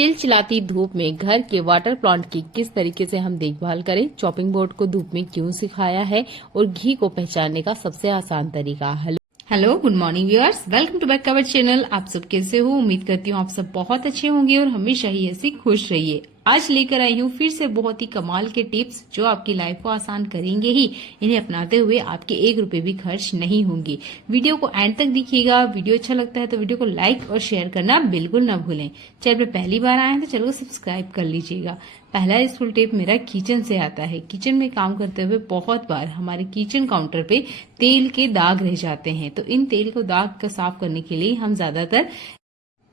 चिलचिलाती धूप में घर के वाटर प्लांट की किस तरीके से हम देखभाल करें, चॉपिंग बोर्ड को धूप में क्यों सिखाया है और घी को पहचानने का सबसे आसान तरीका। Hello good morning viewers, welcome to back our channel. आप सब कैसे हो? उम्मीद करती हूँ आप सब बहुत अच्छे होंगे और हमेशा ही ऐसे खुश रहिए। आज लेकर आई हूँ फिर से बहुत ही कमाल के टिप्स जो आपकी लाइफ को आसान करेंगे ही। इन्हें अपनाते हुए आपके 1 रुपए भी खर्च नहीं होंगे। वीडियो को एंड तक देखिएगा। वीडियो अच्छा लगता है तो वीडियो को लाइक और शेयर करना बिल्कुल न भूलें। चैनल पे पहली बार आए हैं तो चैनल को सब्सक्राइब कर लीजिएगा। पहला यूजफुल टिप मेरा किचन से आता है। किचन में काम करते हुए बहुत बार हमारे किचन काउंटर पे तेल के दाग रह जाते हैं, तो इन तेल को दाग को साफ करने के लिए हम ज्यादातर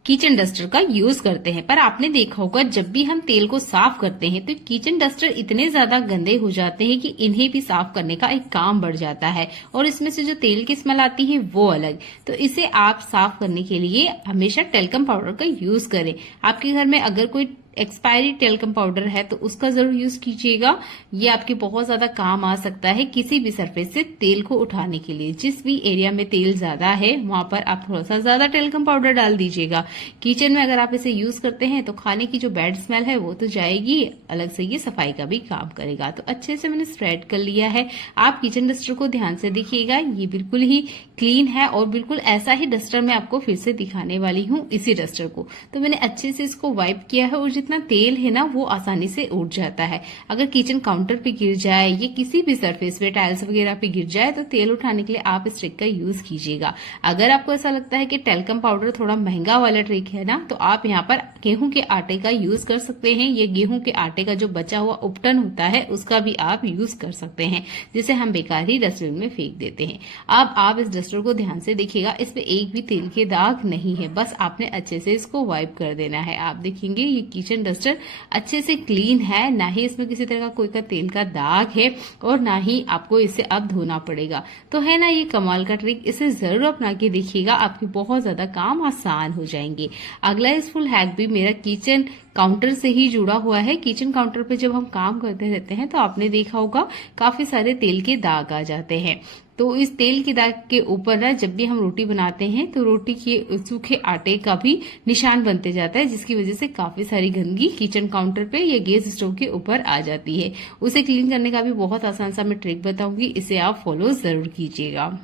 किचन डस्टर का यूज करते हैं। पर आपने देखा होगा जब भी हम तेल को साफ करते हैं तो किचन डस्टर इतने ज्यादा गंदे हो जाते हैं कि इन्हें भी साफ करने का एक काम बढ़ जाता है और इसमें से जो तेल की स्मेल आती है वो अलग। तो इसे आप साफ करने के लिए हमेशा टेल्कम पाउडर का यूज करें। आपके घर में अगर कोई एक्सपायरी टेल्कम पाउडर है तो उसका जरूर यूज कीजिएगा। ये आपके बहुत ज्यादा काम आ सकता है किसी भी सरफेस से तेल को उठाने के लिए। जिस भी एरिया में तेल ज्यादा है वहां पर आप थोड़ा सा ज्यादा टेल्कम पाउडर डाल दीजिएगा। किचन में अगर आप इसे यूज करते हैं तो खाने की जो बैड स्मेल है वो तो जाएगी, अलग से ये सफाई का भी काम करेगा। तो अच्छे से मैंने स्प्रेड कर लिया है। आप किचन डस्टर को ध्यान से देखिएगा, ये बिल्कुल ही क्लीन है और बिल्कुल ऐसा ही डस्टर मैं आपको फिर से दिखाने वाली हूँ। इसी डस्टर को तो मैंने अच्छे से इसको वाइप किया है और जितना तेल है ना वो आसानी से उठ जाता है। अगर किचन काउंटर पे गिर जाए या किसी भी सरफेस पे टाइल्स वगैरह पे गिर जाए तो तेल उठाने के लिए आप इस ट्रिक का यूज कीजिएगा। अगर आपको ऐसा लगता है कि टेल्कम पाउडर थोड़ा महंगा वाला ट्रिक है ना, तो आप यहाँ पर गेहूं के आटे का यूज कर सकते हैं। ये गेहूं के आटे का जो बचा हुआ उपटन होता है उसका भी आप यूज कर सकते हैं, जिसे हम बेकार ही डस्टबिन में फेंक देते हैं। अब आप इस डस्टर को ध्यान से देखिएगा, इसमें एक भी तेल के दाग नहीं है। बस आपने अच्छे से इसको वाइप कर देना है। आप देखेंगे ये किचन डस्टर अच्छे से क्लीन है, ना ही इसमें किसी तरह का कोई का तेल का दाग है और ना ही आपको इसे अब धोना पड़ेगा। तो है ना ये कमाल का ट्रिक, इसे जरूर अपना के देखिएगा, आपके बहुत ज्यादा काम आसान हो जाएंगे। अगला यूजफुल हैक भी मेरा किचन काउंटर से ही जुड़ा हुआ है। किचन काउंटर पे जब हम काम करते रहते हैं तो आपने देखा होगा काफी सारे तेल के दाग आ जाते हैं। तो इस तेल के दाग के ऊपर ना जब भी हम रोटी बनाते हैं तो रोटी के सूखे आटे का भी निशान बनते जाता है, जिसकी वजह से काफी सारी गंदगी किचन काउंटर पे या गैस स्टोव के ऊपर आ जाती है। उसे क्लीन करने का भी बहुत आसान सा मैं ट्रिक बताऊंगी, इसे आप फॉलो जरूर कीजिएगा।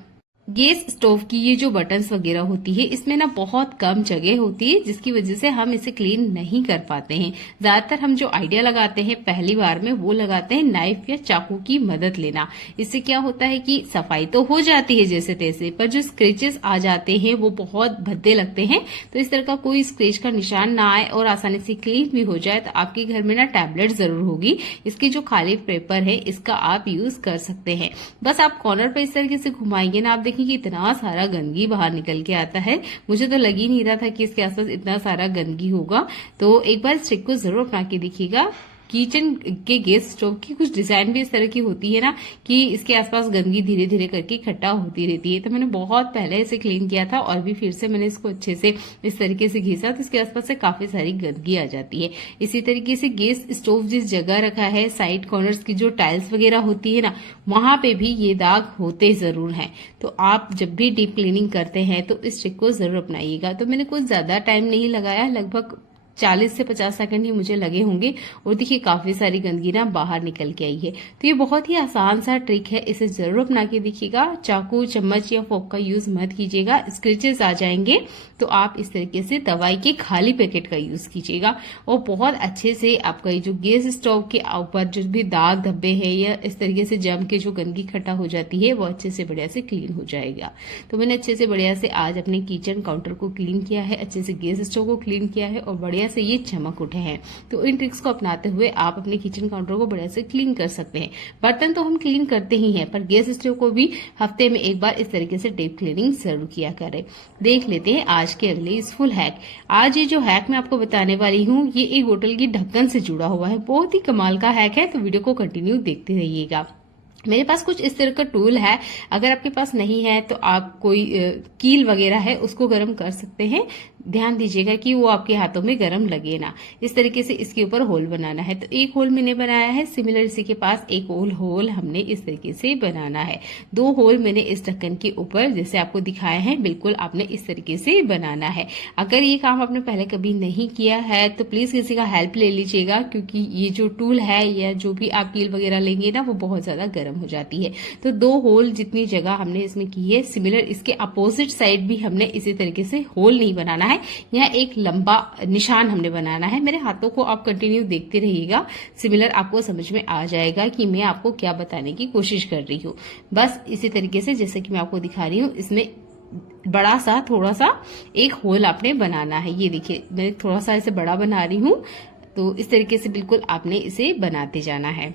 गैस स्टोव की ये जो बटन्स वगैरह होती है इसमें ना बहुत कम जगह होती है, जिसकी वजह से हम इसे क्लीन नहीं कर पाते हैं। ज्यादातर हम जो आइडिया लगाते हैं पहली बार में वो लगाते हैं नाइफ या चाकू की मदद लेना। इससे क्या होता है कि सफाई तो हो जाती है जैसे तैसे, पर जो स्क्रेचेस आ जाते हैं वो बहुत भद्दे लगते हैं। तो इस तरह का कोई स्क्रेच का निशान ना आए और आसानी से क्लीन भी हो जाए तो आपके घर में ना टैबलेट जरूर होगी। इसकी जो खाली पेपर है इसका आप यूज कर सकते हैं। बस आप कॉर्नर पर इस तरीके से घुमाएंगे ना, आप कि इतना सारा गंदगी बाहर निकल के आता है। मुझे तो लग ही नहीं रहा था कि इसके आसपास इतना सारा गंदगी होगा। तो एक बार इस ट्रिक को जरूर अपना के देखिएगा। किचन के गैस स्टोव की कुछ डिजाइन भी इस तरह की होती है ना कि इसके आसपास गंदगी धीरे धीरे करके इकट्ठा होती रहती है। तो मैंने बहुत पहले इसे क्लीन किया था और भी फिर से मैंने इसको अच्छे से इस तरीके से घिसा तो इसके आसपास से काफी सारी गंदगी आ जाती है। इसी तरीके से गैस स्टोव जिस जगह रखा है साइड कॉर्नर्स की जो टाइल्स वगैरह होती है ना, वहां पे भी ये दाग होते जरूर हैं। तो आप जब भी डीप क्लीनिंग करते हैं तो इस ट्रिक को जरूर अपनाइएगा। तो मैंने कुछ ज्यादा टाइम नहीं लगाया, लगभग 40 से 50 सेकंड ही मुझे लगे होंगे और देखिए काफी सारी गंदगी ना बाहर निकल के आई है। तो ये बहुत ही आसान सा ट्रिक है, इसे जरूर अपना के देखिएगा। चाकू चम्मच या फोक का यूज मत कीजिएगा, स्क्रेचेस आ जाएंगे। तो आप इस तरीके से दवाई के खाली पैकेट का यूज कीजिएगा और बहुत अच्छे से आपका ये जो गैस स्टोव के ऊपर जो भी दाग धब्बे है या इस तरीके से जम के जो गंदगी इकट्ठा हो जाती है वो अच्छे से बढ़िया से क्लीन हो जाएगा। तो मैंने अच्छे से बढ़िया से आज अपने किचन काउंटर को क्लीन किया है, अच्छे से गैस स्टोव को क्लीन किया है और बढ़िया से ये चमक उठे हैं। तो इन ट्रिक्स को अपनाते हुए आप अपने किचन काउंटर को बढ़िया से क्लीन कर सकते हैं। बर्तन तो हम क्लीन करते ही हैं, पर गैस स्टोव को भी हफ्ते में एक बार इस तरीके से डीप क्लीनिंग जरूर किया करें। देख लेते हैं आज के अगले यूजफुल हैक। आज ये जो हैक मैं आपको बताने वाली हूँ ये एक बोतल की ढक्कन से जुड़ा हुआ है। बहुत ही कमाल का हैक है, तो वीडियो को कंटिन्यू देखते रहिएगा। मेरे पास कुछ इस तरह का टूल है, अगर आपके पास नहीं है तो आप कोई कील वगैरह है उसको गर्म कर सकते हैं। ध्यान दीजिएगा कि वो आपके हाथों में गर्म लगे ना। इस तरीके से इसके ऊपर होल बनाना है। तो एक होल मैंने बनाया है, सिमिलर इसी के पास एक और होल हमने इस तरीके से बनाना है। 2 होल मैंने इस ढक्कन के ऊपर जैसे आपको दिखाया है बिल्कुल आपने इस तरीके से बनाना है। अगर ये काम आपने पहले कभी नहीं किया है तो प्लीज किसी का हेल्प ले लीजिएगा, क्योंकि ये जो टूल है या जो भी आप कील वगैरह लेंगे ना वो बहुत ज्यादा गर्म हो जाती है। तो 2 होल जितनी जगह हमने इसमें की है, सिमिलर इसके अपोजिट साइड भी हमने इसी तरीके से होल नहीं बनाना है। यहाँ एक लंबा निशान हमने बनाना है। मेरे हाथों को आप कंटिन्यू देखते रहिएगा, सिमिलर आपको समझ में आ जाएगा कि मैं आपको क्या बताने की कोशिश कर रही हूँ। बस इसी तरीके से जैसे कि मैं आपको दिखा रही हूँ, इसमें बड़ा सा थोड़ा सा एक होल आपने बनाना है। ये देखिए मैं थोड़ा सा इसे बड़ा बना रही हूँ। तो इस तरीके से बिल्कुल आपने इसे बनाते जाना है।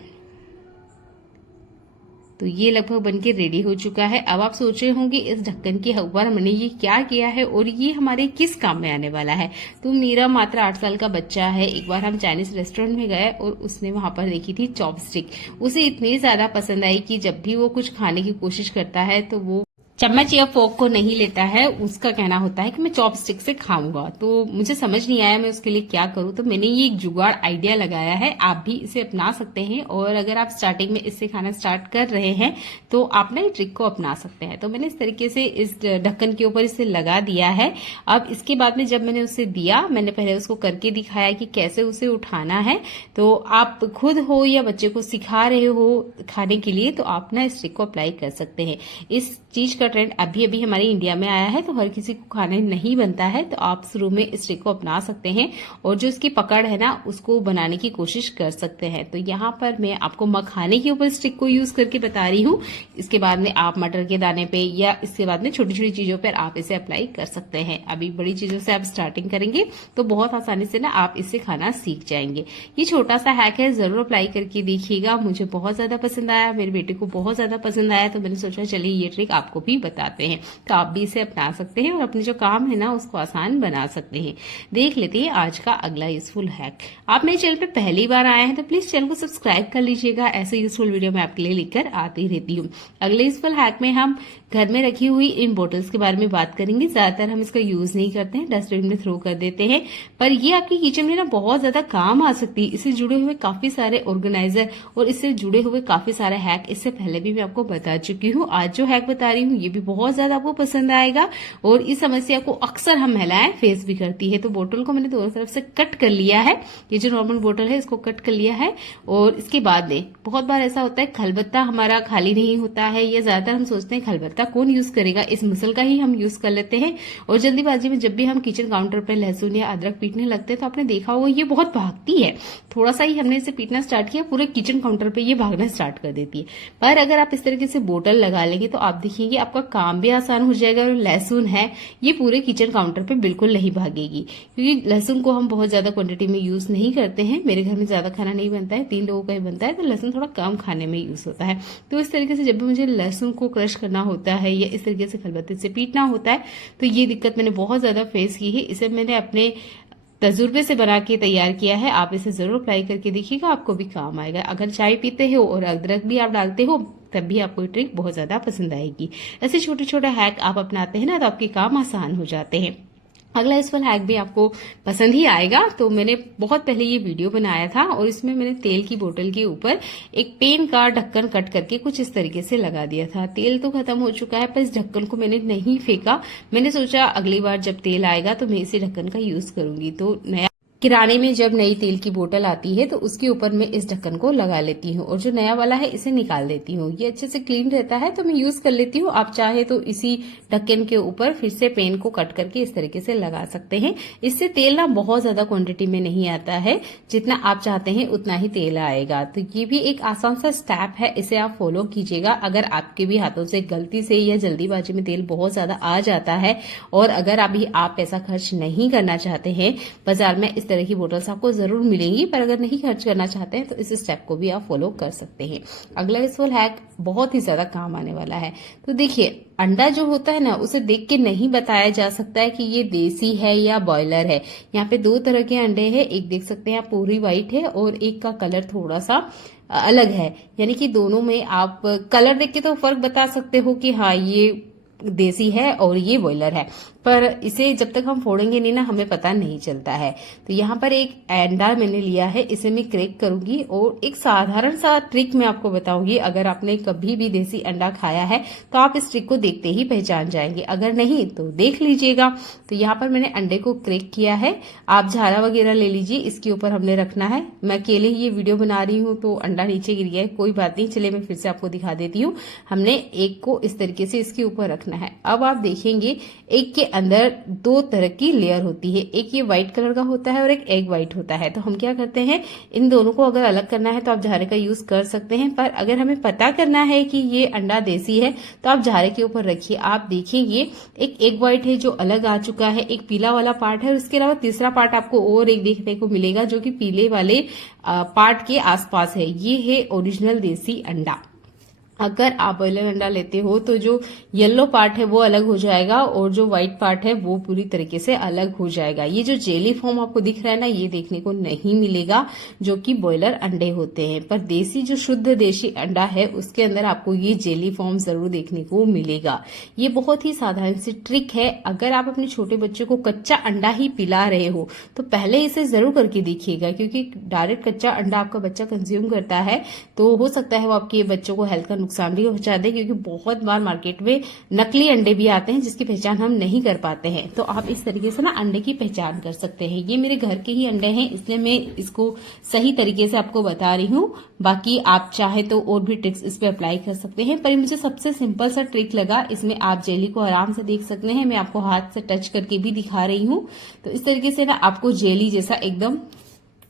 तो ये लगभग बनके रेडी हो चुका है। अब आप सोच रहे होंगे इस ढक्कन के ऊपर हमने ये क्या किया है और ये हमारे किस काम में आने वाला है। तो मेरा मात्र 8 साल का बच्चा है। एक बार हम चाइनीज रेस्टोरेंट में गए और उसने वहां पर देखी थी चॉपस्टिक। उसे इतनी ज्यादा पसंद आई कि जब भी वो कुछ खाने की कोशिश करता है तो वो चम्मच या फोक को नहीं लेता है। उसका कहना होता है कि मैं चॉपस्टिक से खाऊंगा। तो मुझे समझ नहीं आया मैं उसके लिए क्या करूं। तो मैंने ये एक जुगाड़ आइडिया लगाया है, आप भी इसे अपना सकते हैं। और अगर आप स्टार्टिंग में इससे खाना स्टार्ट कर रहे हैं तो आप ना ट्रिक को अपना सकते हैं। तो मैंने इस तरीके से इस ढक्कन के ऊपर इसे लगा दिया है। अब इसके बाद में जब मैंने उसे दिया, मैंने पहले उसको करके दिखाया कि कैसे उसे उठाना है। तो आप खुद हो या बच्चे को सिखा रहे हो खाने के लिए तो आप ना इस ट्रिक को अप्लाई कर सकते हैं। इस चीज का ट्रेंड अभी अभी हमारे इंडिया में आया है, तो हर किसी को खाने नहीं बनता है। तो आप शुरू में इस ट्रिक को अपना सकते हैं और जो इसकी पकड़ है ना उसको बनाने की कोशिश कर सकते हैं। तो यहाँ पर मैं आपको मखाने के ऊपर इस ट्रिक को यूज करके बता रही हूँ। इसके बाद में आप मटर के दाने पे या इसके बाद में छोटी छोटी चीजों पर आप इसे अप्लाई कर सकते हैं। अभी बड़ी चीजों से आप स्टार्टिंग करेंगे तो बहुत आसानी से ना आप इससे खाना सीख जाएंगे। ये छोटा सा हैक है, जरूर अप्लाई करके देखिएगा। मुझे बहुत ज्यादा पसंद आया, मेरे बेटे को बहुत ज्यादा पसंद आया। तो मैंने सोचा चलिए ये ट्रिक आपको भी बताते हैं। तो आप भी इसे अपना सकते हैं और अपने जो काम है ना उसको आसान बना सकते हैं। देख लेते हैं आज का अगला यूजफुल हैक। आप मेरे चैनल पे पहली बार आए हैं तो प्लीज चैनल को सब्सक्राइब कर लीजिएगा। ऐसे यूजफुल वीडियो मैं आपके लिए लेकर आती रहती हूँ। अगले यूजफुल हैक में हम घर में रखी हुई इन बोटल्स के बारे में बात करेंगे। ज्यादातर हम इसका यूज नहीं करते हैं, डस्टबिन में थ्रो कर देते हैं, पर ये आपकी किचन में ना बहुत ज्यादा काम आ सकती है। इससे जुड़े हुए काफी सारे ऑर्गेनाइजर और इससे जुड़े हुए काफी सारे हैक इससे पहले भी मैं आपको बता चुकी हूँ। आज जो हैक बता रही हूँ ये भी बहुत ज्यादा आपको पसंद आएगा और इस समस्या को अक्सर हम महिलाएं फेस भी करती है। तो बोतल को मैंने दोनों तरफ से कट कर लिया है। ये जो नॉर्मल बोतल है इसको कट कर लिया है। और इसके बाद में बहुत बार ऐसा होता है खलबत्ता हमारा खाली नहीं होता है, या ज्यादातर हम सोचते हैं खलबत्ता कौन यूज करेगा, इस मुसल का ही हम यूज कर लेते हैं। और जल्दीबाजी में जब भी हम किचन काउंटर पर लहसुन या अदरक पीटने लगते हैं तो आपने देखा होगा ये बहुत भागती है। थोड़ा सा ही हमने इसे पीटना स्टार्ट किया, पूरे किचन काउंटर पे ये भागना स्टार्ट कर देती है। पर अगर आप इस तरीके से बोतल लगा लेंगे तो आप देखेंगे आपका काम भी आसान हो जाएगा। और लहसुन है ये पूरे किचन काउंटर पे बिल्कुल नहीं भागेगी, क्योंकि लहसुन को हम बहुत ज्यादा क्वांटिटी में यूज नहीं करते हैं। मेरे घर में ज्यादा खाना नहीं बनता है, 3 लोगों का ही बनता है, तो लहसुन थोड़ा कम खाने में यूज होता है। तो इस तरीके से जब भी मुझे लहसुन को क्रश करना होता है या इस तरीके से खलबत्ते से पीटना होता है तो ये दिक्कत मैंने बहुत ज्यादा फेस की है। इसे मैंने अपने तजुर्बे से बना के तैयार किया है। आप इसे जरूर अप्लाई करके देखिएगा, आपको भी काम आएगा। अगर चाय पीते हो और अदरक भी आप डालते हो तब भी आपको ये ट्रिक बहुत ज्यादा पसंद आएगी। ऐसे छोटे छोटे हैक आप अपनाते हैं ना तो आपके काम आसान हो जाते हैं। अगला यूजफुल हैक भी आपको पसंद ही आएगा। तो मैंने बहुत पहले ये वीडियो बनाया था और इसमें मैंने तेल की बोतल के ऊपर एक पेन का ढक्कन कट करके कुछ इस तरीके से लगा दिया था। तेल तो खत्म हो चुका है पर इस ढक्कन को मैंने नहीं फेंका। मैंने सोचा अगली बार जब तेल आएगा तो मैं इसी ढक्कन का यूज करूंगी। तो नया किराने में जब नई तेल की बोतल आती है तो उसके ऊपर मैं इस ढक्कन को लगा लेती हूँ और जो नया वाला है इसे निकाल देती हूँ। ये अच्छे से क्लीन रहता है तो मैं यूज कर लेती हूँ। आप चाहे तो इसी ढक्कन के ऊपर फिर से पेन को कट करके इस तरीके से लगा सकते हैं। इससे तेल ना बहुत ज्यादा क्वांटिटी में नहीं आता है, जितना आप चाहते हैं उतना ही तेल आएगा। तो ये भी एक आसान सा स्टेप है, इसे आप फॉलो कीजिएगा। अगर आपके भी हाथों से गलती से या जल्दीबाजी में तेल बहुत ज्यादा आ जाता है और अगर अभी आप पैसा खर्च नहीं करना चाहते हैं, बाजार में इस तरह की बोतल्स आपको जरूर मिलेंगी, पर अगर नहीं खर्च करना चाहते हैं तो इस स्टेप को भी आप फॉलो कर सकते हैं। अगला यूजफुल हैक बहुत ही ज्यादा काम आने वाला है। तो देखिए अंडा जो होता है ना उसे देख के नहीं बताया जा सकता है कि ये देसी है या बॉयलर है। यहाँ पे 2 तरह के अंडे हैं, एक देख सकते हैं आप पूरी व्हाइट है और एक का कलर थोड़ा सा अलग है। यानी कि दोनों में आप कलर देख के तो फर्क बता सकते हो कि हाँ ये देसी है और ये बॉयलर है, पर इसे जब तक हम फोड़ेंगे नहीं ना हमें पता नहीं चलता है। तो यहाँ पर एक अंडा मैंने लिया है, इसे मैं क्रैक करूंगी और एक साधारण सा ट्रिक मैं आपको बताऊंगी। अगर आपने कभी भी देसी अंडा खाया है तो आप इस ट्रिक को देखते ही पहचान जाएंगे, अगर नहीं तो देख लीजिएगा। तो यहाँ पर मैंने अंडे को क्रैक किया है। आप झारा वगैरह ले लीजिए, इसके ऊपर हमने रखना है। मैं अकेले ही ये वीडियो बना रही हूँ तो अंडा नीचे गिर गया है, कोई बात नहीं, चलिए मैं फिर से आपको दिखा देती हूँ। हमने एक को इस तरीके से इसके ऊपर रखना है। अब आप देखेंगे एक के अंदर दो तरह की लेयर होती है, एक ये व्हाइट कलर का होता है और एक एग व्हाइट होता है। तो हम क्या करते हैं, इन दोनों को अगर अलग करना है तो आप झारे का यूज कर सकते हैं, पर अगर हमें पता करना है कि ये अंडा देसी है तो आप झारे के ऊपर रखिए। आप देखेंगे एक एग व्हाइट है जो अलग आ चुका है, एक पीला वाला पार्ट है और इसके अलावा तीसरा पार्ट आपको और एक देखने को मिलेगा जो कि पीले वाले पार्ट के आसपास है। ये है ओरिजिनल देसी अंडा। अगर आप बॉयलर अंडा लेते हो तो जो येलो पार्ट है वो अलग हो जाएगा और जो व्हाइट पार्ट है वो पूरी तरीके से अलग हो जाएगा। ये जो जेली फॉर्म आपको दिख रहा है ना, ये देखने को नहीं मिलेगा जो कि बॉयलर अंडे होते हैं, पर देसी जो शुद्ध देसी अंडा है उसके अंदर आपको ये जेली फॉर्म जरूर देखने को मिलेगा। ये बहुत ही साधारण सी ट्रिक है। अगर आप अपने छोटे बच्चे को कच्चा अंडा ही पिला रहे हो तो पहले इसे जरूर करके देखिएगा, क्योंकि डायरेक्ट कच्चा अंडा आपका बच्चा कंज्यूम करता है तो हो सकता है वो आपके बच्चों को हेल्थ का नुकसान भी पहुंचा दे, क्योंकि बहुत बार मार्केट में नकली अंडे भी आते हैं जिसकी पहचान हम नहीं कर पाते हैं। तो आप इस तरीके से ना अंडे की पहचान कर सकते हैं। ये मेरे घर के ही अंडे हैं इसलिए मैं इसको सही तरीके से आपको बता रही हूँ, बाकी आप चाहे तो और भी ट्रिक्स इस पे अप्लाई कर सकते हैं, पर मुझे सबसे सिंपल सा ट्रिक लगा। इसमें आप जेली को आराम से देख सकते हैं, मैं आपको हाथ से टच करके भी दिखा रही हूँ। तो इस तरीके से ना आपको जेली जैसा एकदम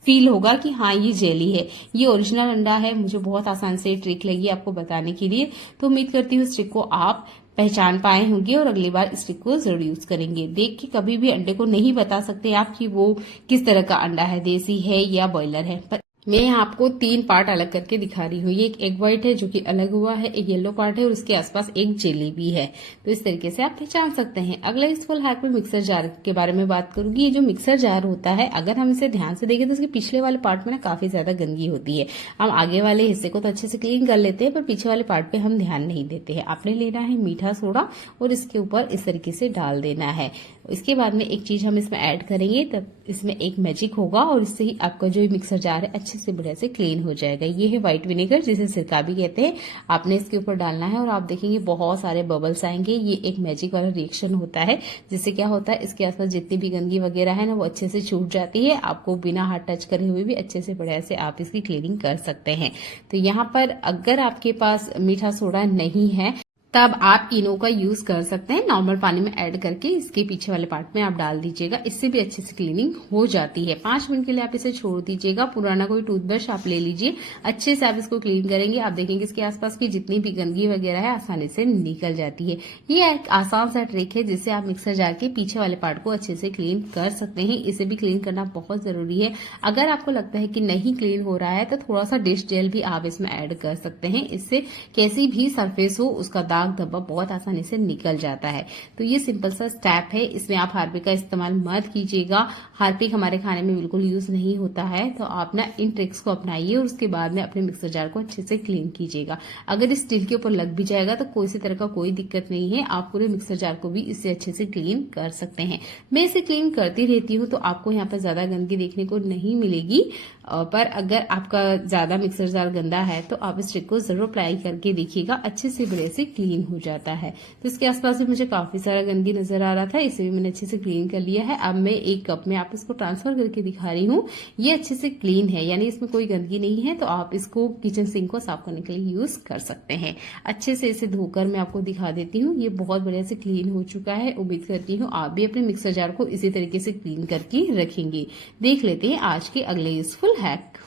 फील होगा कि हाँ ये जेली है, ये ओरिजिनल अंडा है। मुझे बहुत आसान से ट्रिक लगी आपको बताने के लिए, तो उम्मीद करती हूँ इस ट्रिक को आप पहचान पाए होंगे और अगली बार इस ट्रिक को जरूर यूज करेंगे। देख के कभी भी अंडे को नहीं बता सकते आप कि वो किस तरह का अंडा है, देसी है या बॉयलर है। पर मैं यहाँ आपको 3 पार्ट अलग करके दिखा रही हूँ। ये एक एग व्हाइट है जो कि अलग हुआ है, एक येलो पार्ट है और उसके आसपास एक जेली भी है। तो इस तरीके से आप पहचान सकते हैं। अगला इस फुल हैक में मिक्सर जार के बारे में बात करूंगी। ये जो मिक्सर जार होता है, अगर हम इसे ध्यान से देखें तो इसके पिछले वाले पार्ट में ना काफी ज्यादा गंदगी होती है। हम आगे वाले हिस्से को तो अच्छे से क्लीन कर लेते हैं पर पीछे वाले पार्ट पे हम ध्यान नहीं देते हैं। आपने लेना है मीठा सोडा और इसके ऊपर इस तरीके से डाल देना है। इसके बाद में एक चीज हम इसमें ऐड करेंगे, तब इसमें एक मैजिक होगा और इससे ही आपका जो मिक्सर जार है अच्छे से बढ़िया से क्लीन हो जाएगा। ये है व्हाइट विनेगर जिसे सिरका भी कहते हैं। आपने इसके ऊपर डालना है और आप देखेंगे बहुत सारे बबल्स आएंगे। ये एक मैजिक वाला रिएक्शन होता है जिससे क्या होता है, इसके आसपास जितनी भी गंदगी वगैरह है ना वो अच्छे से छूट जाती है। आपको बिना हाथ टच करे हुए भी अच्छे से बढ़िया से आप इसकी क्लीनिंग कर सकते हैं। तो यहाँ पर अगर आपके पास मीठा सोडा नहीं है तब आप इनो का यूज कर सकते हैं। नॉर्मल पानी में ऐड करके इसके पीछे वाले पार्ट में आप डाल दीजिएगा, इससे भी अच्छे से क्लीनिंग हो जाती है। 5 मिनट के लिए आप इसे छोड़ दीजिएगा। पुराना कोई टूथब्रश आप ले लीजिए, अच्छे से आप इसको क्लीन करेंगे। आप देखेंगे इसके आसपास की जितनी भी गंदगी वगैरह है आसानी से निकल जाती है। ये एक आसान सा ट्रिक है जिससे आप मिक्सर जार के पीछे वाले पार्ट को अच्छे से क्लीन कर सकते हैं। इसे भी क्लीन करना बहुत जरूरी है। अगर आपको लगता है कि नहीं क्लीन हो रहा है तो थोड़ा सा डिश जेल भी आप इसमें ऐड कर सकते हैं। इससे कैसी भी सरफेस हो उसका दाग धब्बा बहुत आसानी से निकल जाता है। तो ये सिंपल सा स्टेप है। इसमें आप हार्पिक का इस्तेमाल मत कीजिएगा। हार्पिक हमारे खाने में बिल्कुल यूज नहीं होता है। तो आप ना इन ट्रिक्स को अपनाइए और उसके बाद में अपने मिक्सर जार को अच्छे से क्लीन कीजिएगा। अगर इस स्टील के ऊपर लग भी जाएगा तो कोई सी तरह का कोई दिक्कत नहीं है। आप पूरे मिक्सर जार को भी इससे अच्छे से क्लीन कर सकते हैं। मैं इसे क्लीन करती रहती हूँ तो आपको यहाँ पर ज्यादा गंदगी देखने को नहीं मिलेगी। पर अगर आपका ज्यादा मिक्सर जार गंदा है तो आप इस ट्रिक को जरूर अप्लाई करके देखिएगा, अच्छे से बड़े से क्लीन हो जाता है। तो इसके आसपास भी मुझे काफी सारा गंदगी नजर आ रहा था, इसे भी मैंने अच्छे से क्लीन कर लिया है। अब मैं एक कप में आप इसको ट्रांसफर करके दिखा रही हूँ। ये अच्छे से क्लीन है, यानी इसमें कोई गंदगी नहीं है। तो आप इसको किचन सिंक को साफ करने के लिए यूज कर सकते हैं। अच्छे से इसे धोकर मैं आपको दिखा देती हूँ। ये बहुत बढ़िया से क्लीन हो चुका है। उम्मीद करती हूँ आप भी अपने मिक्सर जार को इसी तरीके से क्लीन करके रखेंगे। देख लेते हैं आज के अगले यूजफुल हैक।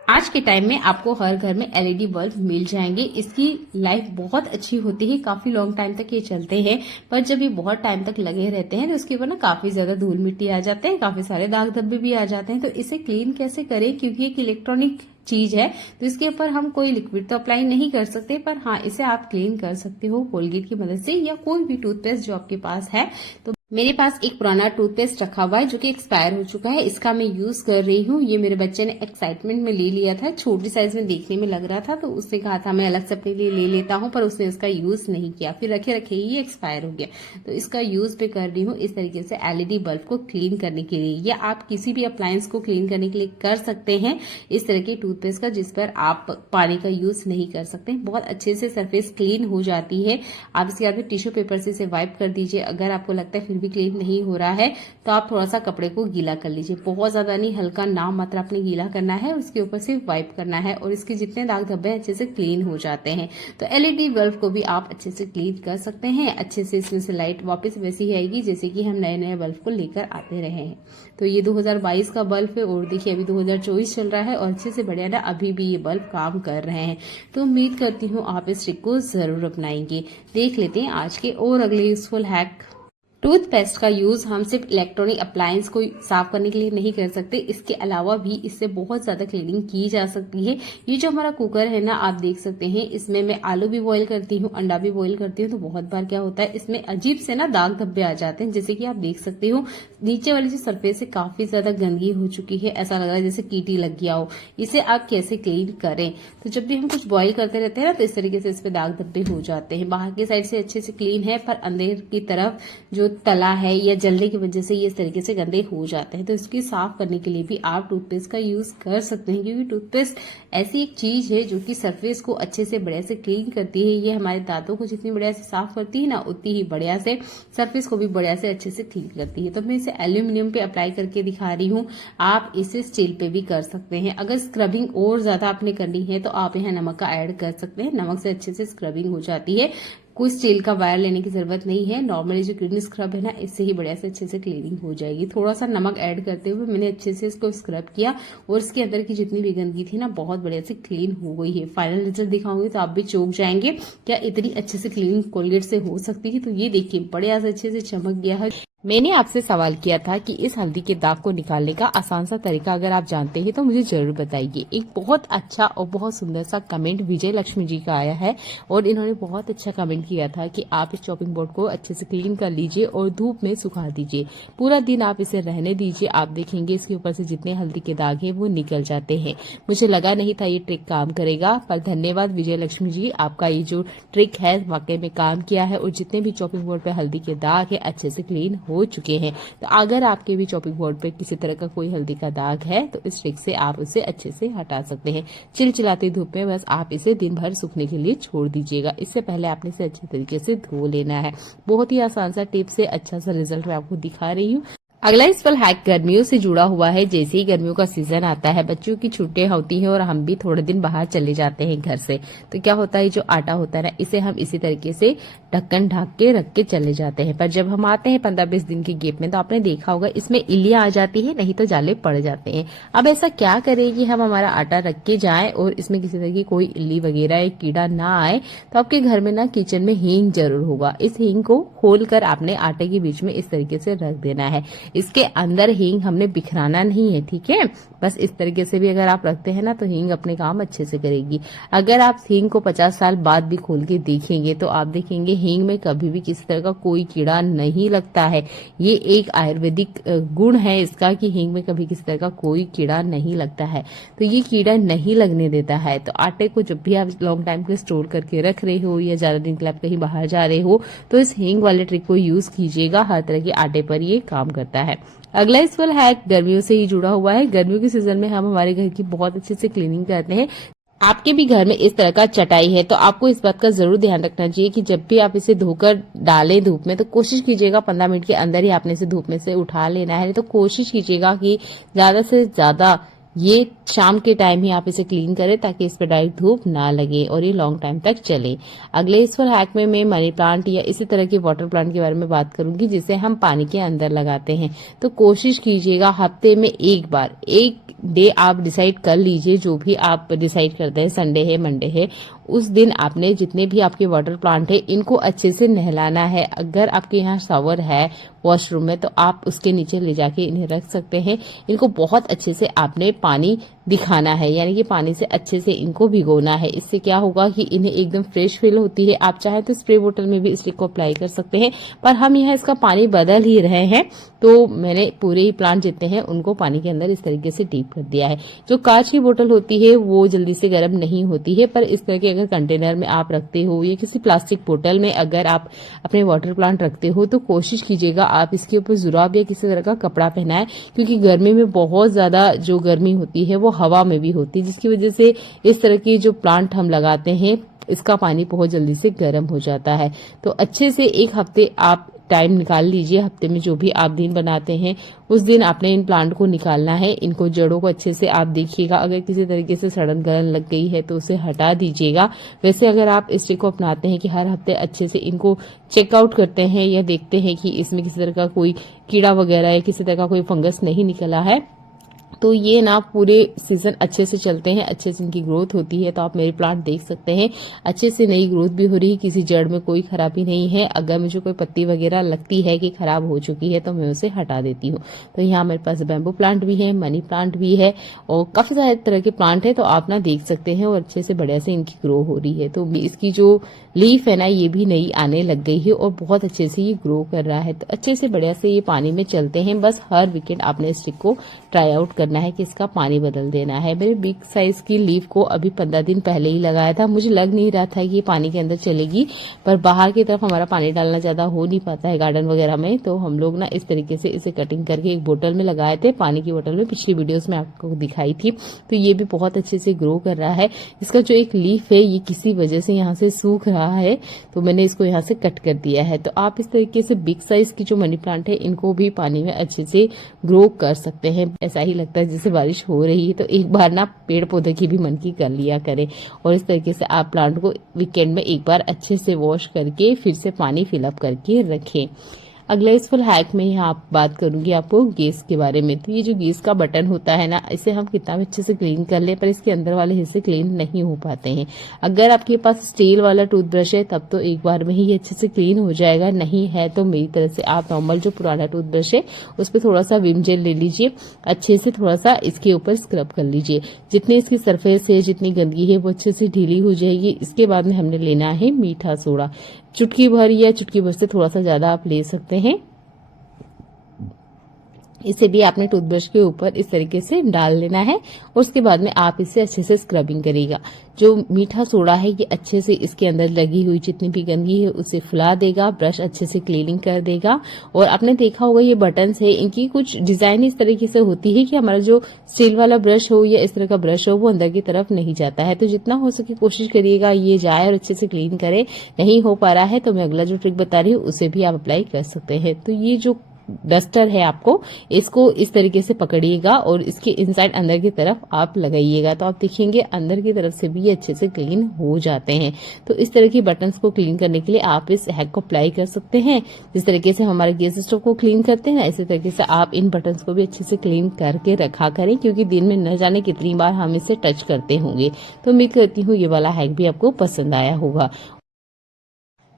आज के टाइम में आपको हर घर में एलईडी बल्ब मिल जाएंगे। इसकी लाइफ बहुत अच्छी होती है, काफी लॉन्ग टाइम तक ये चलते हैं। पर जब ये बहुत टाइम तक लगे रहते हैं तो उसके ऊपर ना काफी ज्यादा धूल मिट्टी आ जाते हैं, काफी सारे दाग धब्बे भी आ जाते हैं। तो इसे क्लीन कैसे करें, क्योंकि एक इलेक्ट्रॉनिक चीज है तो इसके ऊपर हम कोई लिक्विड तो अप्लाई नहीं कर सकते, पर हाँ इसे आप क्लीन कर सकते हो कोलगेट की मदद से या कोई भी टूथपेस्ट जो आपके पास है। तो मेरे पास एक पुराना टूथपेस्ट रखा हुआ है जो कि एक्सपायर हो चुका है। इसका मैं यूज कर रही हूँ। ये मेरे बच्चे ने एक्साइटमेंट में ले लिया था, छोटी साइज में देखने में लग रहा था, तो उसने कहा था मैं अलग से अपने लिए ले लेता हूँ, पर उसने उसका यूज नहीं किया, फिर रखे रखे ही ये एक्सपायर हो गया। तो इसका यूज भी कर रही हूँ इस तरीके से एलईडी बल्ब को क्लीन करने के लिए, या आप किसी भी अप्लायंस को क्लीन करने के लिए कर सकते हैं इस तरह के टूथपेस्ट का, जिस पर आप पानी का यूज नहीं कर सकते। बहुत अच्छे से सरफेस क्लीन हो जाती है। आप इसके बाद में टिश्यू पेपर से इसे वाइप कर दीजिए। अगर आपको लगता है फिर भी क्लीन नहीं हो रहा है तो आप थोड़ा सा कपड़े को गीला कर लीजिए, बहुत ज्यादा नहीं, हल्का नाम मात्र आपने गीला करना है, उसके ऊपर से वाइप करना है और इसके जितने दाग धब्बे अच्छे से क्लीन हो जाते हैं। तो एलईडी बल्ब को भी आप अच्छे से क्लीन कर सकते हैं। अच्छे से इसमें से लाइट वापस वैसी ही आएगी जैसे कि हम नए नए बल्ब को लेकर आते रहे हैं। तो ये 2022 का बल्ब है और देखिए अभी 2024 चल रहा है और अच्छे से बढ़िया ना अभी भी ये बल्ब काम कर रहे हैं। तो उम्मीद करती हूँ आप इस ट्रिक को जरूर अपनाएंगे। देख लेते हैं आज के और अगले यूजफुल हैक। टूथपेस्ट का यूज हम सिर्फ इलेक्ट्रॉनिक अप्लायंस को साफ करने के लिए नहीं कर सकते, इसके अलावा भी इससे बहुत ज्यादा क्लीनिंग की जा सकती है। ये जो हमारा कुकर है ना, आप देख सकते हैं, इसमें मैं आलू भी बॉईल करती हूँ, अंडा भी बॉईल करती हूँ, तो बहुत बार क्या होता है इसमें अजीब से ना दाग धब्बे आ जाते हैं। जैसे कि आप देख सकते हो नीचे वाली जो सरफेस है काफी ज्यादा गंदगी हो चुकी है, ऐसा लग रहा है जैसे कीटी लग गया हो। इसे आप कैसे क्लीन करें? तो जब भी हम कुछ बॉईल करते रहते हैं ना, तो इस तरीके से इस पे दाग धब्बे हो जाते हैं। बाहर की साइड से अच्छे से क्लीन है, पर अंदर की तरफ जो तला है या जलने की वजह से ये इस तरीके से गंदे हो जाते हैं। तो इसकी साफ करने के लिए भी आप टूथपेस्ट का यूज कर सकते हैं, क्योंकि टूथपेस्ट ऐसी एक चीज है जो कि सरफेस को अच्छे से बढ़िया से क्लीन करती है। ये हमारे दांतों को जितनी बढ़िया से साफ करती है ना, उतनी ही बढ़िया से सरफेस को भी बढ़िया से अच्छे से क्लीन करती है। तो मैं इसे एल्यूमिनियम पे अप्लाई करके दिखा रही हूँ, आप इसे स्टील पे भी कर सकते हैं। अगर स्क्रबिंग और ज्यादा आपने करनी है तो आप यहाँ नमक का ऐड कर सकते हैं, नमक से अच्छे से स्क्रबिंग हो जाती है। कोई स्टील का वायर लेने की जरूरत नहीं है, नॉर्मली जो क्लीन स्क्रब है ना, इससे ही बढ़िया से अच्छे से क्लीनिंग हो जाएगी। थोड़ा सा नमक ऐड करते हुए मैंने अच्छे से इसको स्क्रब किया और इसके अंदर की जितनी भी गंदगी थी ना, बहुत बढ़िया से क्लीन हो गई है। फाइनल रिजल्ट दिखाऊंगी तो आप भी चौंक जाएंगे, क्या इतनी अच्छे से क्लीनिंग कोलगेट से हो सकती है। तो ये देखिए बढ़िया से अच्छे से चमक गया है। मैंने आपसे सवाल किया था कि इस हल्दी के दाग को निकालने का आसान सा तरीका अगर आप जानते हैं तो मुझे जरूर बताइए। एक बहुत अच्छा और बहुत सुंदर सा कमेंट विजय लक्ष्मी जी का आया है और इन्होंने बहुत अच्छा कमेंट किया था कि आप इस चॉपिंग बोर्ड को अच्छे से क्लीन कर लीजिए और धूप में सुखा दीजिए। पूरा दिन आप इसे रहने दीजिए, आप देखेंगे इसके ऊपर से जितने हल्दी के दाग हैं वो निकल जाते हैं। मुझे लगा नहीं था ये ट्रिक काम करेगा, पर धन्यवाद विजय लक्ष्मी जी, आपका ये जो ट्रिक है वाकई में काम किया है और जितने भी चॉपिंग बोर्ड पे हल्दी के दाग है अच्छे से क्लीन हो चुके हैं। तो अगर आपके भी चॉपिंग बोर्ड पे किसी तरह का कोई हल्दी का दाग है तो इस ट्रिक से आप उसे अच्छे से हटा सकते हैं। चिलचिलाती धूप में बस आप इसे दिन भर सूखने के लिए छोड़ दीजिएगा। इससे पहले आपने इसे अच्छे तरीके से धो लेना है। बहुत ही आसान सा टिप से अच्छा सा रिजल्ट मैं आपको दिखा रही हूँ। अगला यूजफुल हैक गर्मियों से जुड़ा हुआ है। जैसे ही गर्मियों का सीजन आता है, बच्चों की छुट्टियां होती हैं और हम भी थोड़े दिन बाहर चले जाते हैं घर से, तो क्या होता है जो आटा होता है ना, इसे हम इसी तरीके से ढक्कन ढक के रख के चले जाते हैं। पर जब हम आते हैं 15-20 दिन के गैप में, तो आपने देखा होगा इसमें इल्लियां आ जाती है, नहीं तो जाले पड़ जाते हैं। अब ऐसा क्या करें कि हम हमारा आटा रख के जाएं और इसमें किसी तरह की कोई इल्ली वगैरह या कीड़ा ना आए। तो आपके घर में ना किचन में हींग जरूर होगा। इस हींग को खोलकर आपने आटे के बीच में इस तरीके से रख देना है। इसके अंदर हींग हमने बिखराना नहीं है, ठीक है। बस इस तरीके से भी अगर आप रखते हैं ना, तो हींग अपने काम अच्छे से करेगी। अगर आप हींग को 50 साल बाद भी खोल के देखेंगे तो आप देखेंगे हींग में कभी भी किसी तरह का कोई कीड़ा नहीं लगता है। ये एक आयुर्वेदिक गुण है इसका कि हींग में कभी किसी तरह का कोई कीड़ा नहीं लगता है। तो ये कीड़ा नहीं लगने देता है। तो आटे को जब भी आप लॉन्ग टाइम के स्टोर करके रख रहे हो या ज्यादा दिन के लिए आप कहीं बाहर जा रहे हो, तो इस हींग वाले ट्रिक को यूज कीजिएगा। हर तरह के आटे पर ये काम करता है। अगला यूजफुल हैक गर्मियों से ही जुड़ा हुआ है। गर्मियों के सीजन में हम हमारे घर की बहुत अच्छे से क्लीनिंग करते हैं। आपके भी घर में इस तरह का चटाई है तो आपको इस बात का जरूर ध्यान रखना चाहिए कि जब भी आप इसे धोकर डालें धूप में, तो कोशिश कीजिएगा 15 मिनट के अंदर ही आपने इसे धूप में से उठा लेना है। तो कोशिश कीजिएगा कि ज्यादा से ज्यादा ये शाम के टाइम ही आप इसे क्लीन करें, ताकि इस पर डायरेक्ट धूप ना लगे और ये लॉन्ग टाइम तक चले। अगले यूजफुल हैक में मैं मनी प्लांट या इसी तरह के वाटर प्लांट के बारे में बात करूंगी, जिसे हम पानी के अंदर लगाते हैं। तो कोशिश कीजिएगा हफ्ते में एक बार, एक डे आप डिसाइड कर लीजिए, जो भी आप डिसाइड करते हैं, संडे है, मंडे है, उस दिन आपने जितने भी आपके वाटर प्लांट है इनको अच्छे से नहलाना है। अगर आपके यहाँ शावर है वॉशरूम में तो आप उसके नीचे ले जाके इन्हें रख सकते हैं। इनको बहुत अच्छे से आपने पानी दिखाना है, यानी कि पानी से अच्छे से इनको भिगोना है। इससे क्या होगा कि इन्हें एकदम फ्रेश फील होती है। आप चाहे तो स्प्रे बोतल में भी इस ट्रिक को अप्लाई कर सकते हैं, पर हम यहाँ इसका पानी बदल ही रहे हैं, तो मैंने पूरे ही प्लांट जितने हैं उनको पानी के अंदर इस तरीके से डीप कर दिया है। जो कांच की बोतल होती है वो जल्दी से गर्म नहीं होती है, पर इस तरह के अगर कंटेनर में आप रखते हो या किसी प्लास्टिक बोतल में अगर आप अपने वाटर प्लांट रखते हो तो कोशिश कीजिएगा आप इसके ऊपर जुराब या किसी तरह का कपड़ा पहनाएं, क्योंकि गर्मी में बहुत ज्यादा जो गर्मी होती है वो हवा में भी होती है, जिसकी वजह से इस तरह की जो प्लांट हम लगाते हैं इसका पानी बहुत जल्दी से गर्म हो जाता है। तो अच्छे से एक हफ्ते आप टाइम निकाल लीजिए। हफ्ते में जो भी आप दिन बनाते हैं उस दिन आपने इन प्लांट को निकालना है। इनको जड़ों को अच्छे से आप देखिएगा, अगर किसी तरीके से सड़न गलन लग गई है तो उसे हटा दीजिएगा। वैसे अगर आप इस ट्रिक को अपनाते हैं कि हर हफ्ते अच्छे से इनको चेकआउट करते हैं या देखते हैं कि इसमें किसी तरह का कोई कीड़ा वगैरह या किसी तरह का कोई फंगस नहीं निकला है, तो ये ना पूरे सीजन अच्छे से चलते हैं, अच्छे से इनकी ग्रोथ होती है। तो आप मेरे प्लांट देख सकते हैं अच्छे से नई ग्रोथ भी हो रही है, किसी जड़ में कोई खराबी नहीं है। अगर मुझे कोई पत्ती वगैरह लगती है कि खराब हो चुकी है तो मैं उसे हटा देती हूँ। तो यहाँ मेरे पास बैम्बू प्लांट भी है, मनी प्लांट भी है और काफी सारे तरह के प्लांट है, तो आप ना देख सकते हैं और अच्छे से बढ़िया से इनकी ग्रो हो रही है। तो इसकी जो लीफ है ना ये भी नई आने लग गई है और बहुत अच्छे से ये ग्रो कर रहा है। तो अच्छे से बढ़िया से ये पानी में चलते हैं। बस हर वीकेंड आपने इस ट्रिक को ट्राई आउट करना है कि इसका पानी बदल देना है। मेरे बिग साइज की लीफ को अभी 15 दिन पहले ही लगाया था। मुझे लग नहीं रहा था कि ये पानी के अंदर चलेगी, पर बाहर की तरफ हमारा पानी डालना ज्यादा हो नहीं पाता है गार्डन वगैरह में, तो हम लोग ना इस तरीके से इसे कटिंग करके एक बोतल में लगाए थे, पानी की बोतल में। पिछली वीडियोस में आपको दिखाई थी। तो ये भी बहुत अच्छे से ग्रो कर रहा है। इसका जो एक लीफ है ये किसी वजह से यहाँ से सूख रहा है, तो मैंने इसको यहाँ से कट कर दिया है। तो आप इस तरीके से बिग साइज की जो मनी प्लांट है इनको भी पानी में अच्छे से ग्रो कर सकते हैं। ऐसा ही लगता है जैसे बारिश हो रही है, तो एक बार ना पेड़ पौधे की भी मन की कर लिया करें। और इस तरीके से आप प्लांट को वीकेंड में एक बार अच्छे से वॉश करके फिर से पानी फिलअप करके रखें। अगला यूजफुल हैक में यहाँ बात करूंगी आपको गैस के बारे में। तो ये जो गैस का बटन होता है ना, इसे हम कितना भी अच्छे से क्लीन कर ले पर इसके अंदर वाले हिस्से क्लीन नहीं हो पाते हैं। अगर आपके पास स्टील वाला टूथब्रश है तब तो एक बार में ही अच्छे से क्लीन हो जाएगा, नहीं है तो मेरी तरह से आप नॉर्मल जो पुराना टूथब्रश है उस पर थोड़ा सा विम जेल ले लीजिए, अच्छे से थोड़ा सा इसके ऊपर स्क्रब कर लीजिए। जितनी इसकी सरफेस है, जितनी गंदगी है वो अच्छे से ढीली हो जाएगी। इसके बाद में हमने लेना है मीठा सोडा, चुटकी भर या चुटकी भर से थोड़ा सा ज्यादा आप ले सकते हैं। इसे भी आपने टूथब्रश के ऊपर इस तरीके से डाल लेना है और उसके बाद में आप इसे अच्छे से स्क्रबिंग करिएगा। जो मीठा सोडा है ये अच्छे से इसके अंदर लगी हुई जितनी भी गंदगी है उसे फुला देगा, ब्रश अच्छे से क्लीनिंग कर देगा। और आपने देखा होगा ये बटन्स है, इनकी कुछ डिजाइन इस तरीके से होती है कि हमारा जो स्टील वाला ब्रश हो या इस तरह का ब्रश हो वो अंदर की तरफ नहीं जाता है। तो जितना हो सके कोशिश करिएगा ये जाए और अच्छे से क्लीन करे। नहीं हो पा रहा है तो मैं अगला जो ट्रिक बता रही हूँ उसे भी आप अप्लाई कर सकते हैं। तो ये जो डस्टर है आपको इसको इस तरीके से पकड़िएगा और इसके इनसाइड अंदर की तरफ आप लगाइएगा, तो आप देखेंगे अंदर की तरफ से भी अच्छे से क्लीन हो जाते हैं। तो इस तरह की बटन्स को क्लीन करने के लिए आप इस हैक को अप्लाई कर सकते हैं। जिस तरीके से हमारे गैस स्टोव को क्लीन करते हैं ना, इसी तरीके से आप इन बटन्स को भी अच्छे से क्लीन करके रखा करें, क्योंकि दिन में न जाने कितनी बार हम इसे टच करते होंगे। तो उम्मीद करती हूँ ये वाला हैक भी आपको पसंद आया होगा।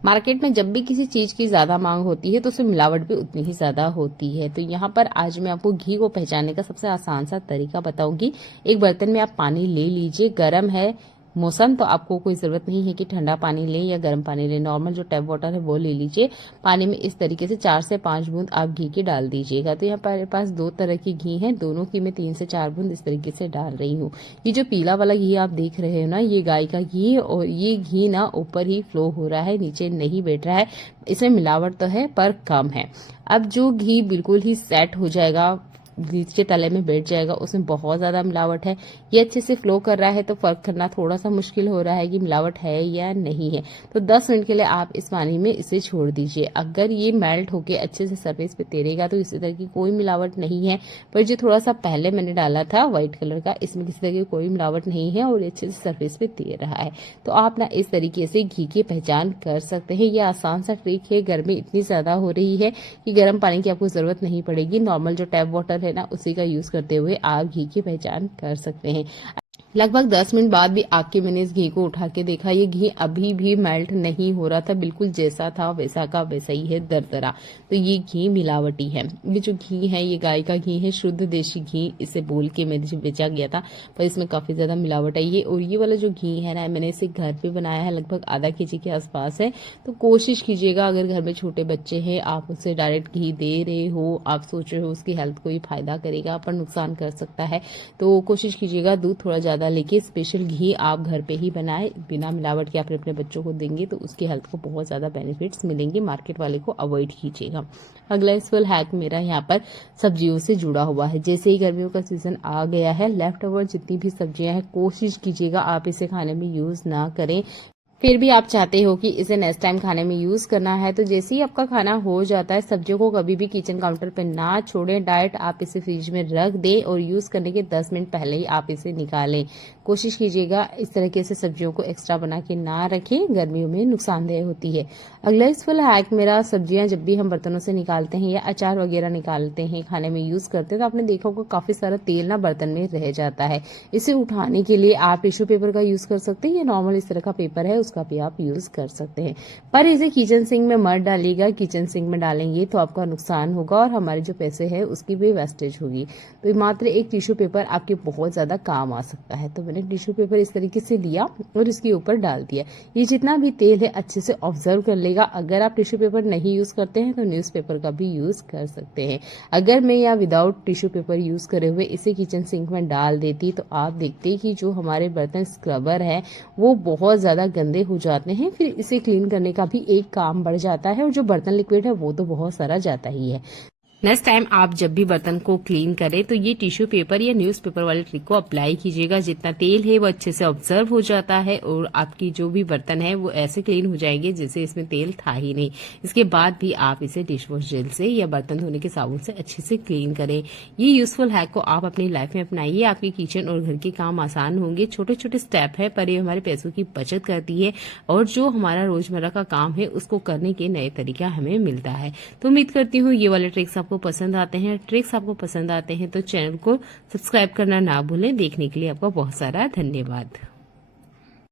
मार्केट में जब भी किसी चीज की ज्यादा मांग होती है तो उसमें मिलावट भी उतनी ही ज्यादा होती है। तो यहाँ पर आज मैं आपको घी को पहचानने का सबसे आसान सा तरीका बताऊंगी। एक बर्तन में आप पानी ले लीजिए, गर्म है मौसम तो आपको कोई जरूरत नहीं है कि ठंडा पानी लें या गर्म पानी लें, नॉर्मल जो टैप वाटर है वो ले लीजिए। पानी में इस तरीके से 4 से 5 बूंद आप घी के डाल दीजिएगा। तो यहाँ पर मेरे पास 2 तरह की घी है, दोनों की मैं 3 से 4 बूंद इस तरीके से डाल रही हूँ। ये जो पीला वाला घी आप देख रहे हो ना, ये गाय का घी है और ये घी ना ऊपर ही फ्लो हो रहा है, नीचे नहीं बैठ रहा है। इसमें मिलावट तो है पर कम है। अब जो घी बिल्कुल ही सेट हो जाएगा, नीचे तले में बैठ जाएगा, उसमें बहुत ज्यादा मिलावट है। ये अच्छे से फ्लो कर रहा है तो फर्क करना थोड़ा सा मुश्किल हो रहा है कि मिलावट है या नहीं है। तो 10 मिनट के लिए आप इस पानी में इसे छोड़ दीजिए। अगर ये मेल्ट होके अच्छे से सरफेस पे तैरेगा तो इसी तरह की कोई मिलावट नहीं है। पर जो थोड़ा सा पहले मैंने डाला था व्हाइट कलर का, इसमें किसी तरह की कोई मिलावट नहीं है और अच्छे से सरफेस पे तैर रहा है। तो आप ना इस तरीके से घी की पहचान कर सकते हैं। ये आसान सा ट्रिक है। गर्मी इतनी ज्यादा हो रही है कि गर्म पानी की आपको जरूरत नहीं पड़ेगी। नॉर्मल जो टैप वाटर है ना उसी का यूज करते हुए आप घी की पहचान कर सकते हैं। लगभग 10 मिनट बाद भी आके मैंने इस घी को उठा के देखा, ये घी अभी भी मेल्ट नहीं हो रहा था, बिल्कुल जैसा था वैसा का वैसा ही है, दरदरा। तो ये घी मिलावटी है। ये जो घी है ये गाय का घी है, शुद्ध देशी घी इसे बोल के मैंने बेचा गया था, पर इसमें काफी ज्यादा मिलावट आई है। और ये वाला जो घी है ना, मैंने इसे घर पे बनाया है, लगभग आधा केजी के आसपास है। तो कोशिश कीजिएगा, अगर घर में छोटे बच्चे हैं, आप उसे डायरेक्ट घी दे रहे हो, आप सोच रहे हो उसकी हेल्थ को ही फायदा करेगा पर नुकसान कर सकता है, तो कोशिश कीजिएगा दूध थोड़ा ज्यादा लेके स्पेशल घी आप घर पे ही बनाए, बिना मिलावट के आप अपने बच्चों को देंगे तो उसकी हेल्थ को बहुत ज्यादा बेनिफिट्स मिलेंगे। मार्केट वाले को अवॉइड कीजिएगा। अगला यूजफुल हैक मेरा यहाँ पर सब्जियों से जुड़ा हुआ है। जैसे ही गर्मियों का सीजन आ गया है, लेफ्ट ओवर जितनी भी सब्जियां हैं कोशिश कीजिएगा आप इसे खाने में यूज ना करें। फिर भी आप चाहते हो कि इसे नेक्स्ट टाइम खाने में यूज करना है, तो जैसे ही आपका खाना हो जाता है, सब्जियों को कभी भी किचन काउंटर पर ना छोड़ें, डायरेक्ट आप इसे फ्रिज में रख दें और यूज करने के 10 मिनट पहले ही आप इसे निकालें। कोशिश कीजिएगा इस तरीके से सब्जियों को एक्स्ट्रा बना के ना रखें, गर्मियों में नुकसानदेह होती है। अगला यूजफुल हैक मेरा, सब्जियां जब भी हम बर्तनों से निकालते हैं या अचार वगैरह निकालते हैं, खाने में यूज करते हैं, तो आपने देखा होगा काफी सारा तेल ना बर्तन में रह जाता है। इसे उठाने के लिए आप टिश्यू पेपर का यूज कर सकते हैं या नॉर्मल इस तरह का पेपर है उसका भी आप यूज कर सकते हैं। पर इसे किचन सिंक में मत डालिएगा, किचन सिंक में डालेंगे तो आपका नुकसान होगा और हमारे जो पैसे हैं उसकी भी वेस्टेज होगी। तो मात्र एक टिश्यू पेपर आपके बहुत ज्यादा काम आ सकता है। तो मैंने टिश्यू पेपर इस तरीके से लिया और इसके ऊपर डाल दिया। ये जितना भी तेल है अच्छे से ऑब्जर्व कर लेगा। अगर आप टिश्यू पेपर नहीं यूज करते हैं तो न्यूज़पेपर का भी यूज कर सकते हैं। अगर मैं या विदाउट टिश्यू पेपर यूज करे हुए इसे किचन सिंक में डाल देती तो आप देखते कि जो हमारे बर्तन स्क्रबर है वो बहुत ज्यादा गंदे हो जाते हैं। फिर इसे क्लीन करने का भी एक काम बढ़ जाता है और जो बर्तन लिक्विड है वो तो बहुत सारा जाता ही है। नेक्स्ट टाइम आप जब भी बर्तन को क्लीन करें तो ये टिश्यू पेपर या न्यूज़पेपर वाले ट्रिक को अप्लाई कीजिएगा। जितना तेल है वो अच्छे से ऑब्जर्व हो जाता है और आपकी जो भी बर्तन है वो ऐसे क्लीन हो जाएंगे जैसे इसमें तेल था ही नहीं। इसके बाद भी आप इसे डिश वॉश जेल से या बर्तन धोने के साबुन से अच्छे से क्लीन करें। ये यूजफुल हैक को आप अपनी लाइफ में अपनाइए, आपके किचन और घर के काम आसान होंगे। छोटे छोटे स्टेप है पर ये हमारे पैसों की बचत करती है और जो हमारा रोजमर्रा का काम है उसको करने के नए तरीका हमें मिलता है। तो उम्मीद करती हूँ ये वाले ट्रिक्स आपको पसंद आते हैं। ट्रिक्स आपको पसंद आते हैं तो चैनल को सब्सक्राइब करना ना भूलें। देखने के लिए आपका बहुत सारा धन्यवाद।